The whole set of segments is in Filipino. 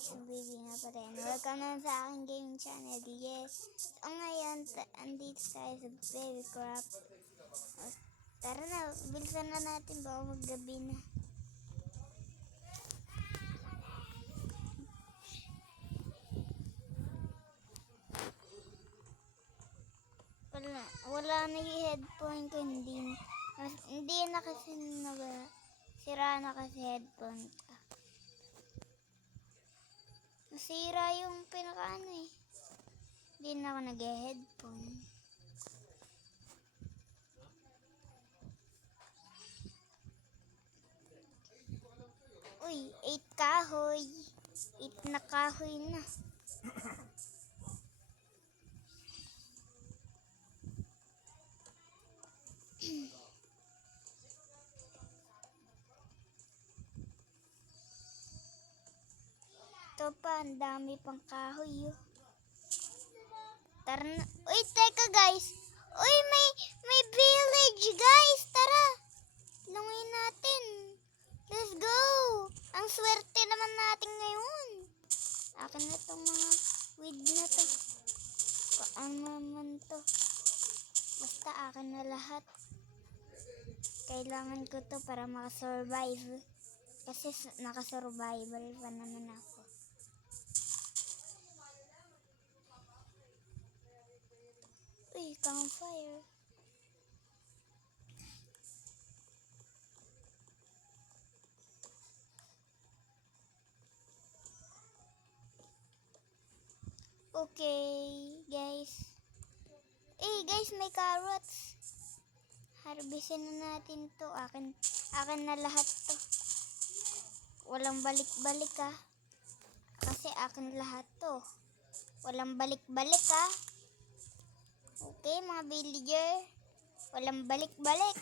Sa baby nga pa rin. Welcome naman sa aking gaming channel. Yes. So ngayon, andito tayo sa baby crop. Tara na, bilisan na natin baka maggabi na. Wala na yung headphone ko, hindi na kasi sira na kasi headphone ko. Nasira yung pinakaano eh. Hindi na ako nag-headphone. Uy, 8 kahoy. 8 na kahoy na. Ito pa, ang dami pang kahoy. Tara na. Uy, teka guys. Uy, may village guys. Tara. Lunguin natin. Let's go. Ang swerte naman natin ngayon. Akin na itong mga weed na to. Ano naman to. Basta akin na lahat. Kailangan ko to para makasurvive. Kasi nakasurvival pa naman ako. Uy, campfire. Okay, guys. Guys, may carrots. Harvestin na natin to. Akin na lahat to. Walang balik-balik kasi akin lahat to. Walang balik-balik Okay, mga villager. Walang balik-balik.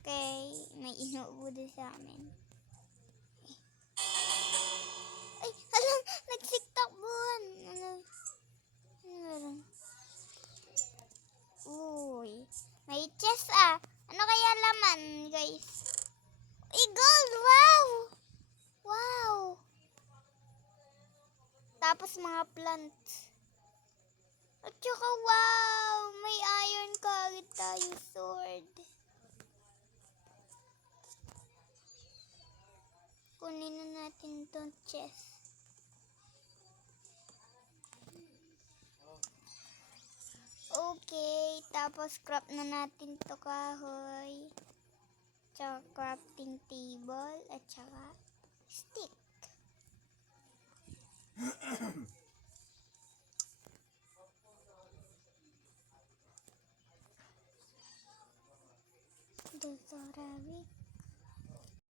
Okay, may inuubo sa amin. Ay, alam, nagsiktakbuhan. Ano meron? Uy, may chest Ano kaya laman, guys? Gold! Wow! Wow! Tapos mga plants. At saka wow! May iron kagad tayo sword. Kunin na natin itong chest. Okay, tapos craft na natin to kahoy. Tsaka crafting table at saka stick. Dito rabbit.